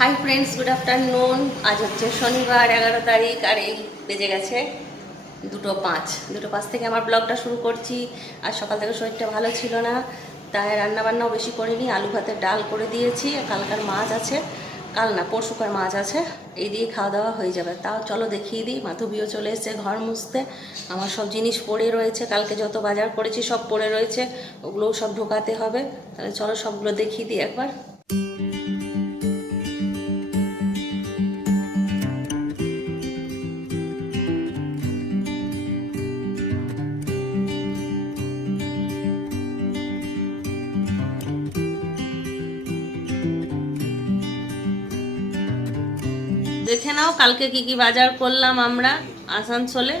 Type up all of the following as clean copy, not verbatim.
Hi friends, good afternoon. আজ হচ্ছে শনিবার 11 তারিখ, আর এই বেজে গেছে 2:05। 2:05 থেকে আমার ব্লগটা শুরু করছি। আর সকাল থেকে শরীরটা ভালো ছিল না, তাই রান্নাবান্নাও বেশি করিনি। আলু ভাতের ডাল করে দিয়েছি, কালকার মাছ আছে, কাল না পরশুকার মাছ আছে, এই দিয়ে খাওয়া দাওয়া হয়ে যাবে। তাও চলো দেখিয়ে দিই। মাধবীও চলে এসেছে ঘর মুছতে। আমার সব জিনিস পড়ে রয়েছে, কালকে যত বাজার করেছি সব পড়ে রয়েছে, ওগুলোও সব ঢোকাতে হবে। তাহলে চলো সবগুলো দেখিয়ে দিই একবার। দেখে নাও কালকে কি কি বাজার করলাম আমরা আসানসোলে।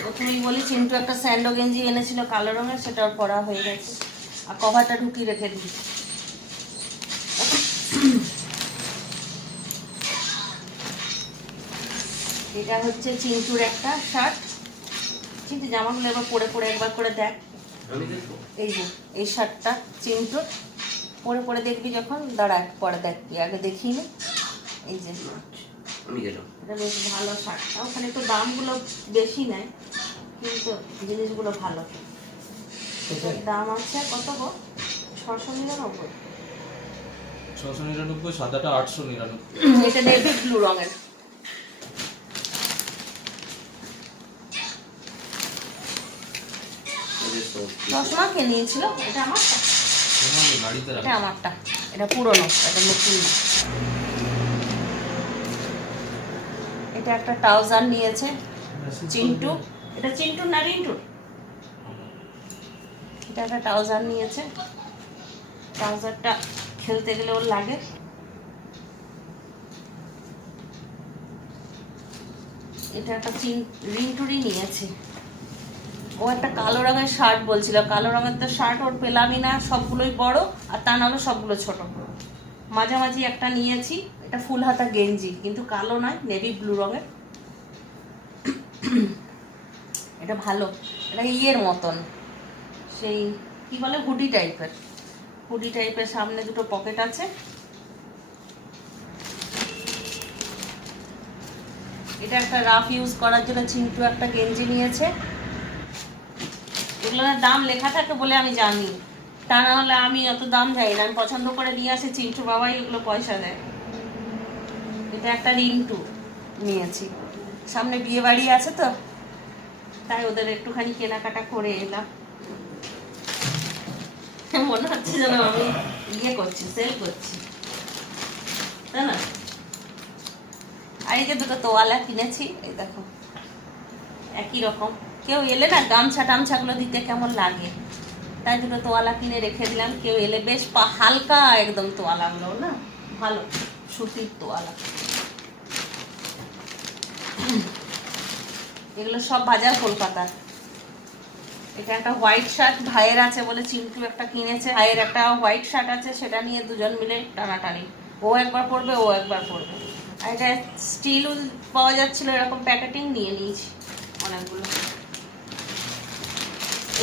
প্রথমেই বলি, চিন্টু একটা স্যান্ডো গেঞ্জি এনেছিল কালো রঙের, সেটাও পরা হয়ে গেছে। আর কভারটা ঢুকিয়ে রেখে দিই। এটা হচ্ছে চিন্টুর একটা শার্ট। চিন্টু জামাগুলো এবার পরে পরে একবার করে দেখ। এই যে এই শার্টটা চিন্টুর, পরে পরে দেখবি যখন। দাঁড়া পরে দেখবি, আগে দেখিয়ে নি। এই যে এটা বেশ ভালো শার্টটা। ওখানে একটু দামগুলো বেশি নেয়, কিন্তু জিনিসগুলো ভালো। এটার দাম আছে কত গো? 699। 699, সাদাটা 899। এটা নেভি ব্লু রঙের। চশমা কে নিয়েছিল? এটা আমারটা, এটা আমারটা। এটা পুরনো, এটা নতুন না। এটা একটা ট্রাউজার নিয়েছে চিন্টু। এটা চিন্টুর না রিন্টুর? এটা একটা ট্রাউজার নিয়েছে। ট্রাউজারটা খেলতে গেলে ওর লাগে। এটা একটা রিন্টুরই নিয়েছে। ও একটা কালো রঙের শার্ট বলছিল, কালো রঙের তো শার্ট ওর পেলামই না, সবগুলোই বড়, আর তা নাহলে সবগুলো ছোট। মাঝামাঝি একটা নিয়েছি। এটা ফুল হাতা গেঞ্জি, কিন্তু কালো নয়, নেভি ব্লু রঙের। এটা ভালো। এটা ইয়ের মতন, সেই কি বলে, হুডি টাইপের। হুডি টাইপের, সামনে দুটো পকেট আছে। এটা একটা রাফ ইউজ করার জন্য চিন্টু একটা গেঞ্জি নিয়েছে। এগুলোর দাম লেখা থাকে বলে আমি জানি, তা না হলে আমি অত দাম যাই না। আমি পছন্দ করে নিয়ে আসি, চিন্টু বাবাই এগুলো পয়সা দেয়। এটা একটা রিন্টু নিয়েছি, সামনে বিয়ে বাড়ি আছে তো, তাই ওদের একটুখানি কেনাকাটা করে এলাম। মনে হচ্ছে যেন আমি ইয়ে করছি, সেল করছি, তাই না? আর এই যে দুটো তোয়ালা কিনেছি, এই দেখো একই রকম। কেউ এলে না গামছা টামছাগুলো দিতে কেমন লাগে, তাই দুটো তোয়ালা কিনে রেখে দিলাম। কেউ এলে বেশ হালকা একদম তোয়ালাগুলো না, ভালো সুতির তোয়ালা। এগুলো সব বাজার কলকাতার। এটা একটা হোয়াইট শার্ট ভাইয়ের আছে বলে চিন্টু একটা কিনেছে। ভাইয়ের একটা হোয়াইট শার্ট আছে, সেটা নিয়ে দুজন মিলে টানাটানি। ও একবার পরবে, ও একবার পরবে। আর এটা স্টিল পাওয়া যাচ্ছিল, এরকম প্যাকেটিং নিয়ে নিয়েছি অনেকগুলো।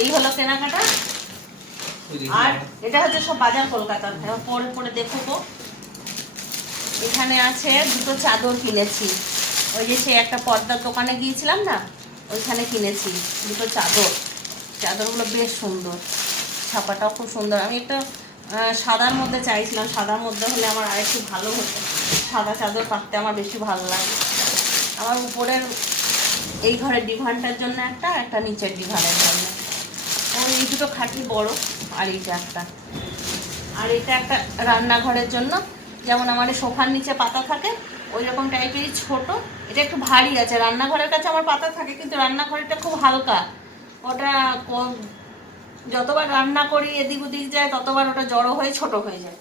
এই হলো কেনাকাটা। আর এটা হচ্ছে সব বাজার কলকাতার। পরে পরে দেখো তো, এখানে আছে দুটো চাদর কিনেছি। ওই যে সে একটা পর্দার দোকানে গিয়েছিলাম না, ওইখানে কিনেছি দুটো চাদর। চাদরগুলো বেশ সুন্দর, ছাপাটাও খুব সুন্দর। আমি একটা সাদার মধ্যে চাইছিলাম, সাদার মধ্যে হলে আমার আরেকটু ভালো হতো। সাদা চাদর পাততে আমার বেশি ভালো লাগে। আমার উপরের এই ঘরের ডিভানটার জন্য একটা, একটা নিচের ডিভানের জন্য। এই দুটো খাটি বড়, আর এইটা একটা। আর এটা একটা রান্নাঘরের জন্য, যেমন আমার সোফার নিচে পাতা থাকে ওই রকম টাইপেরই ছোট। এটা একটু ভারী আছে, রান্নাঘরের কাছে আমার পাতা থাকে, কিন্তু রান্নাঘরটা খুব হালকা। ওটা যতবার রান্না করি এদিক ওদিক যায়, ততবার ওটা জড়ো হয়ে ছোট হয়ে যায়।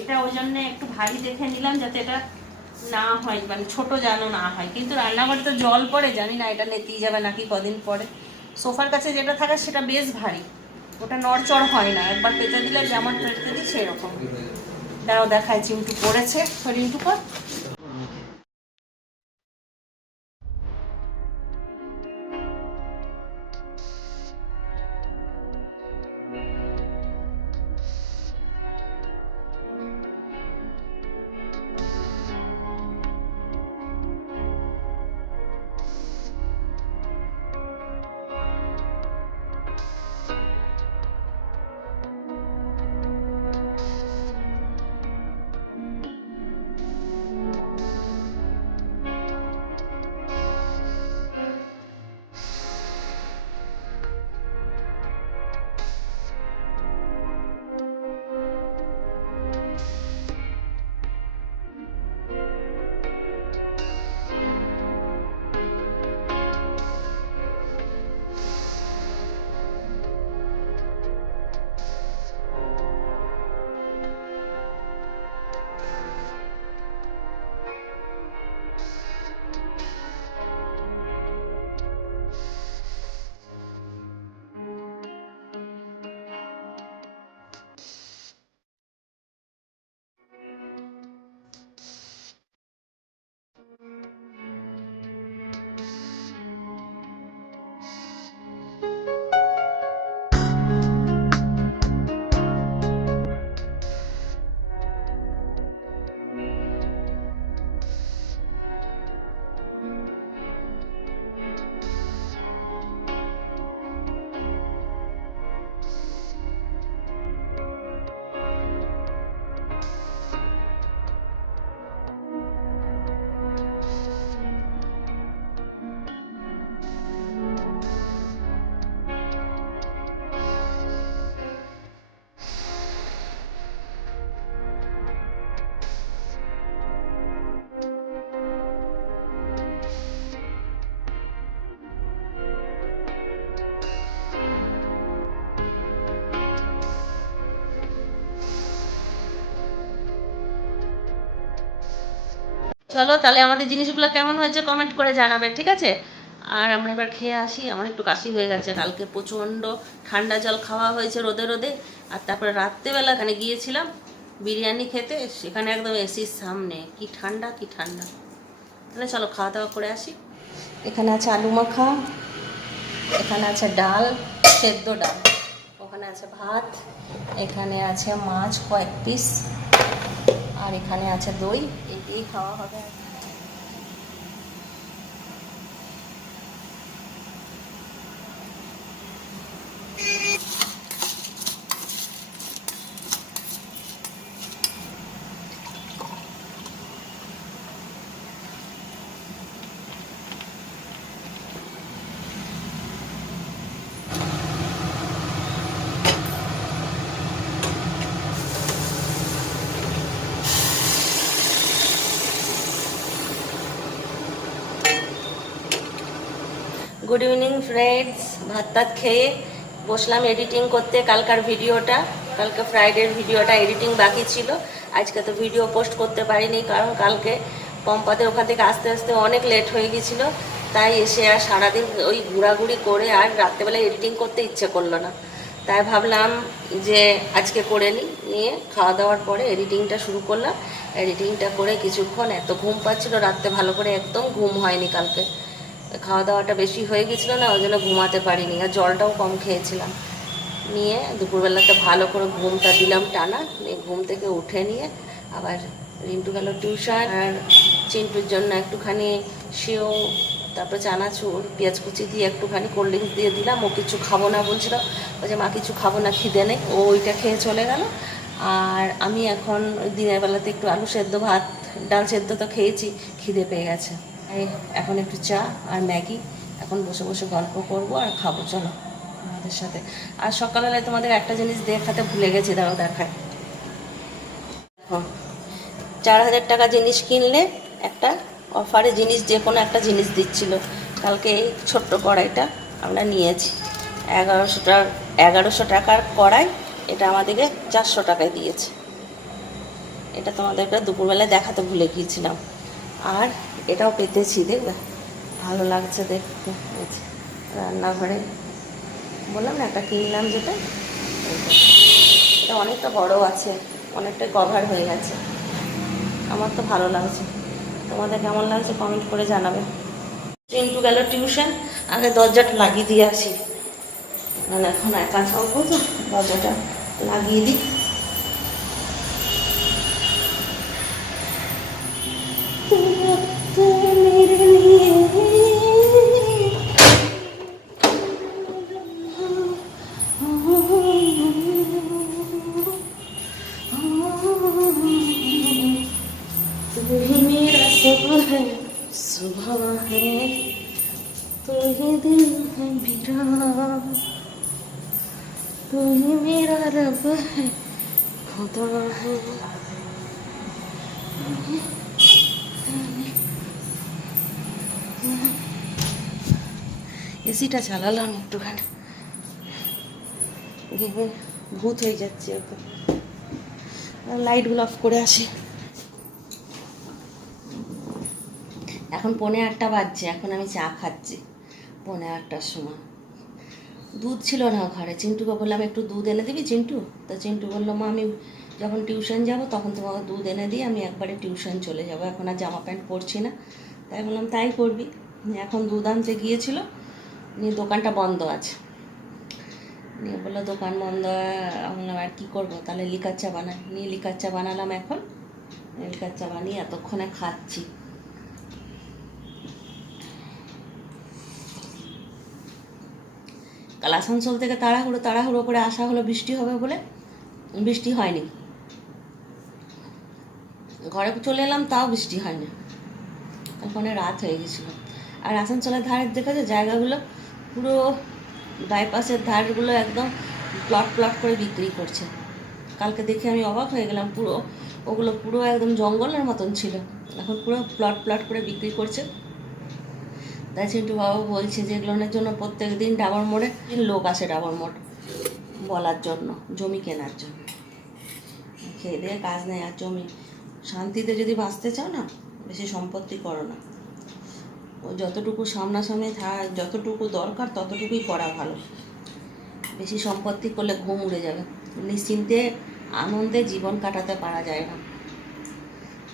এটা ওই জন্যে একটু ভারী দেখে নিলাম, যাতে এটা না হয়, মানে ছোট যেন না হয়। কিন্তু রান্নাঘরে তো জল পড়ে, জানি না এটা নেতিয়ে যাবে নাকি কদিন পরে। সোফার কাছে যেটা থাকে সেটা বেশ ভারী, ওটা নড়চড় হয় না, একবার পেতে দিলে যেমন পেতে দিই সেরকম। তারাও দেখায় চিন্টু পড়েছে। রিন্টু পর। চলো তাহলে আমাদের জিনিসগুলো কেমন হয়েছে কমেন্ট করে জানাবে, ঠিক আছে? আর আমরা এবার খেয়ে আসি, আমার একটু কাশি হয়ে গেছে, কালকে প্রচণ্ড ঠান্ডা জল খাওয়া হয়েছে রোদে রোদে। আর তারপরে রাত্রেবেলা এখানে গিয়েছিলাম বিরিয়ানি খেতে, সেখানে একদম এসির সামনে, কি ঠান্ডা কি ঠান্ডা। তাহলে চলো খাওয়া দাওয়া করে আসি। এখানে আছে আলু মাখা, এখানে আছে ডাল, সেদ্ধ ডাল, ওখানে আছে ভাত, এখানে আছে মাছ কয়েক পিস, আর এখানে আছে দই। এটাই খাওয়া হবে। গুড ইভিনিং ফ্রেন্ডস, ভাত টাত খেয়ে বসলাম এডিটিং করতে কালকার ভিডিওটা। কালকে ফ্রাইডের ভিডিওটা এডিটিং বাকি ছিল, আজকে তো ভিডিও পোস্ট করতে পারিনি, কারণ কালকে পম্পাদের ওখান থেকে আসতে আসতে অনেক লেট হয়ে গেছিল। তাই এসে আর সারাদিন ওই ঘোরাঘুরি করে আর রাত্রেবেলা এডিটিং করতে ইচ্ছে করলো না। তাই ভাবলাম যে আজকে করে নিয়ে খাওয়া দাওয়ার পরে এডিটিংটা শুরু করলাম। এডিটিংটা করে কিছুক্ষণ এত ঘুম পাচ্ছিল রাত্রে, ভালো করে একদম ঘুম হয়নি কালকে, খাওয়া দাওয়াটা বেশি হয়ে গেছিলো না, ওই জন্য ঘুমাতে পারিনি, আর জলটাও কম খেয়েছিলাম। নিয়ে দুপুরবেলাতে ভালো করে ঘুমটা দিলাম টানা, নিয়ে ঘুম থেকে উঠে নিয়ে আবার রিন্টু গেল টিউশন, আর চিন্টুর জন্য একটুখানি সেও, তারপর চানাচুর পেঁয়াজ কুচি দিয়ে একটুখানি কোল্ড ড্রিঙ্কস দিয়ে দিলাম। ও কিছু খাবো না বলছিল, ও যে মা কিছু খাবো না, খিদে নেই, ও ওইটা খেয়ে চলে গেল। আর আমি এখন দিনের বেলাতে একটু আলু সেদ্ধ, ভাত ডাল সেদ্ধ তো খেয়েছি, খিদে পেয়ে গেছে। এখন একটু চা আর ম্যাগি, এখন বসে বসে গল্প করব আর খাবো, চলো আমাদের সাথে। আর সকালবেলায় তোমাদের একটা জিনিস দেখাতে ভুলে গেছি, দাঁড়াও দেখায়। 4,000 টাকা জিনিস কিনলে একটা অফারে জিনিস, যে কোনো একটা জিনিস দিচ্ছিল। কালকে এই ছোট্ট কড়াইটা আমরা নিয়েছি 1100 টাকার কড়াই, এটা আমাদেরকে 400 টাকায় দিয়েছে। এটা তোমাদেরকে দুপুরবেলায় দেখাতে ভুলে গিয়েছিলাম। আর এটাও পেতেছি, দেখবে ভালো লাগছে দেখতে। রান্নাঘরে বললাম না একটা কিনলাম, যেটা এটা অনেকটা বড় আছে, অনেকটা কভার হয়ে গেছে, আমার তো ভালো লাগছে। তোমাদের কেমন লাগছে কমেন্ট করে জানাবে। চিন্টু গেল টিউশন, আগে দরজাটা লাগিয়ে দিয়ে আসি, মানে এখন একা থাকবো তো, দরজাটা লাগিয়ে দিই। सुबह है तो ये दिल है मेरा, तो ये मेरा रब है, खुदा है। এসিটা চালালাম একটুখানি, ভূত হয়ে যাচ্ছে একদম। লাইটগুলো অফ করে আসি। এখন 8:45 বাজছে, এখন আমি চা খাচ্ছি 8:45টার সময়। দুধ ছিল না ঘরে, চিন্টুকে বললাম একটু দুধ এনে দিবি চিন্টু, তো চিন্টু বললো মা আমি যখন টিউশন যাব তখন তোমাকে দুধ এনে দিই, আমি একবারে টিউশন চলে যাব, এখন আর জামা প্যান্ট পরছি না। তাই বললাম তাই করবি। এখন দুধ আনতে গিয়েছিল, নিয়ে দোকানটা বন্ধ আছে, নিয়ে বললো দোকান বন্ধ, বললাম আর কী করবো, তাহলে লিকার চা বানাই, নিয়ে লিকার চা বানালাম। এখন লিকার চা বানিয়ে এতক্ষণে খাচ্ছি। কাল আসানসোল থেকে তাড়াহুড়ো করে আসা হলো বৃষ্টি হবে বলে, বৃষ্টি হয়নি। ঘরে চলে এলাম, তাও বৃষ্টি হয়নি, ওখানে রাত হয়ে গেছিলো। আর আসানসোলের ধারের দেখেছো জায়গাগুলো, পুরো বাইপাসের ধারগুলো একদম প্লট প্লট করে বিক্রি করছে। কালকে দেখে আমি অবাক হয়ে গেলাম, ওগুলো পুরো একদম জঙ্গলের মতন ছিল, এখন পুরো প্লট প্লট করে বিক্রি করছে। তাই চিন্টু বাবা বলছে যে এগুলোর জন্য প্রত্যেক দিন ডাবর মোড়ে লোক আসে, ডাবর মোড় বলার জন্য, জমি কেনার জন্য। খেয়ে দিয়ে কাজ নেই, আর জমি শান্তিতে যদি বাঁচতে চাও না, বেশি সম্পত্তি করো না। ও যতটুকু সামনাসামনি যতটুকু দরকার ততটুকুই করা ভালো। বেশি সম্পত্তি করলে ঘুম উড়ে যাবে, নিশ্চিন্তে আনন্দে জীবন কাটাতে পারা যায় না।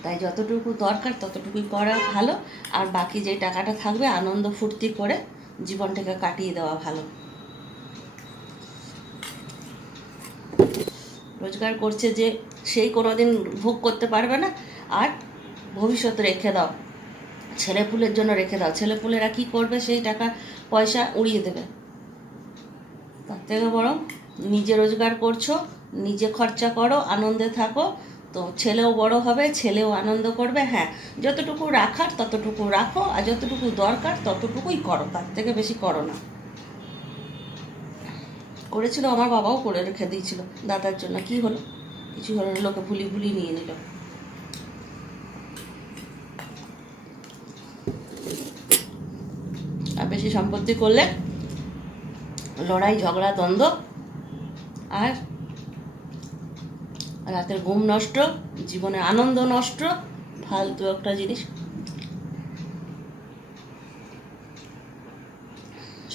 তাই যতটুকু দরকার ততটুকুই করা ভালো, আর বাকি যে টাকাটা থাকবে আনন্দ ফুর্তি করে জীবনটাকে কাটিয়ে দেওয়া ভালো। রোজগার করছে যে সেই কোনোদিন ভোগ করতে পারবে না, আর ভবিষ্যতে রেখে দাও, ছেলেপুলের জন্য রেখে দাও। ছেলেপুলেরা কী করবে সেই টাকা পয়সা উড়িয়ে দেবে। তার থেকে বরং নিজে রোজগার করছো, নিজে খরচা করো, আনন্দে থাকো, তো ছেলেও বড় হবে, ছেলেও আনন্দ করবে। হ্যাঁ, যতটুকু রাখার ততটুকু রাখো, আর যতটুকু দরকার ততটুকুই করো, তার থেকে বেশি করো না। করেছিল, আমার বাবাও করে রেখে দিয়েছিল দাদার জন্য। কি হলো? কিছু হলো না, লোকে ভুলি নিয়ে নিল। আর বেশি সম্পত্তি করলে লড়াই, ঝগড়া, দ্বন্দ্ব, আর রাতের ঘুম নষ্ট, জীবনে আনন্দ নষ্ট, ফালতু একটা জিনিস।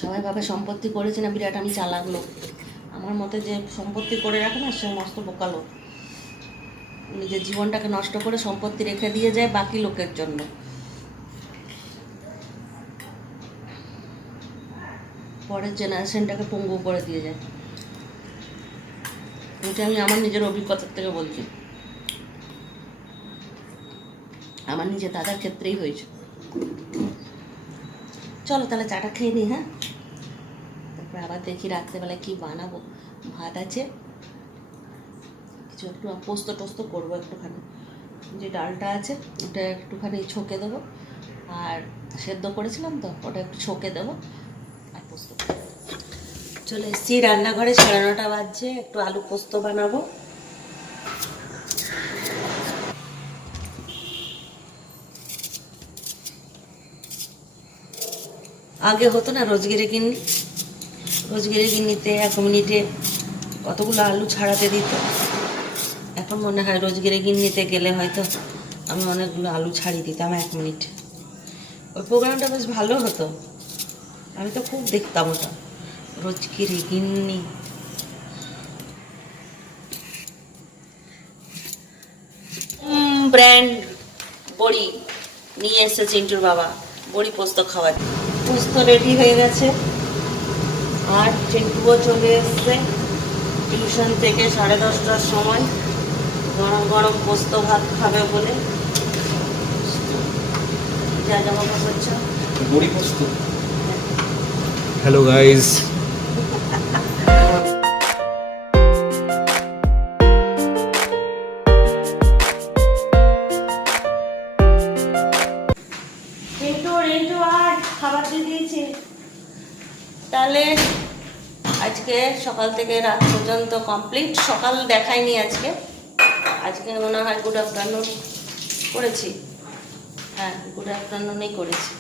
সবাই ভাবে সম্পত্তি করেছে না বিরাট আমি চালাক লোক। আমার মতে যে সম্পত্তি করে রাখে না, সে মস্ত বোকা লোক। নিজের জীবনটাকে নষ্ট করে সম্পত্তি রেখে দিয়ে যায় বাকি লোকের জন্য। পরের জেনারেশনটাকে পঙ্গু করে দিয়ে যায়। এটা আমি আমার নিজের অভিজ্ঞতার থেকে বলছি, আমার নিজের দাদার ক্ষেত্রেই হয়েছে। চলো তাহলে চাটা খেয়ে নিই। হ্যাঁ, তারপরে আবার দেখি রাত্রেবেলায় কি বানাবো। ভাত আছে, কিছু একটু পোস্ত টোস্ত করবো একটুখানি। যে ডালটা আছে ওটা একটুখানি ছকে দেবো, আর সেদ্ধ করেছিলাম তো ওটা একটু ছকে দেবো, আর পোস্ত। চলে এসেছি রান্নাঘরে, 9:30 বাজছে। একটু আলু পোস্ত বানাবো। আগে হতো না রোজগেরে গিন্নিতে 1 মিনিটে কতগুলো আলু ছাড়াতে দিত। এখন মনে হয় রোজগেরে গিন্নিতে গেলে হয়তো আমি অনেকগুলো আলু ছাড়িয়ে দিতাম 1 মিনিট। ওই প্রোগ্রামটা বেশ ভালো হতো, আমি তো খুব দেখতাম ওটা, রোজগেরে গিন্নি। ব্র্যান্ড বড়ি নিয়ে এসেছে চিন্টুর বাবা, বড়ি পোস্ত খাওয়ার। পোস্ত রেডি হয়ে গেছে, আর চিন্টুও চলে এসছে টিউশন থেকে 10:30টার সময়। গরম গরম পোস্ত ভাত খাবে বলে যা জামা কাপড় বড়ি পোস্ত। হ্যালো গাইস, রিন্টু আর খাবার দিয়ে দিয়েছি। তাহলে আজকে সকাল থেকে রাত পর্যন্ত কমপ্লিট। সকাল দেখাইনি আজকে, আজকে মনে হয় গুড আফটারনুন করেছি। হ্যাঁ, গুড আফটারনুনই করেছি।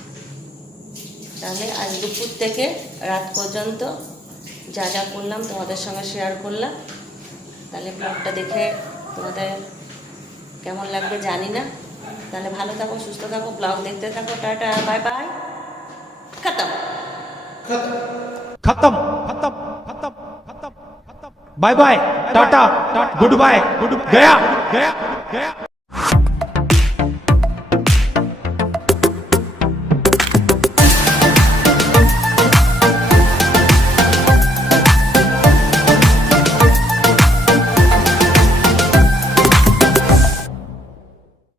তাহলে আজ দুপুর থেকে রাত পর্যন্ত যা যা করলাম তোমাদের সঙ্গে শেয়ার করলাম। তাহলে ব্লগটা দেখে তোমাদের কেমন লাগবে জানি না। তাহলে ভালো থাকো, সুস্থ থাকো, ব্লগ দেখতে থাকো। টাটা, বাই বাই, খতম खत्म खत्म खत्म खत्म, bye bye, tata, goodbye, गया गया गया।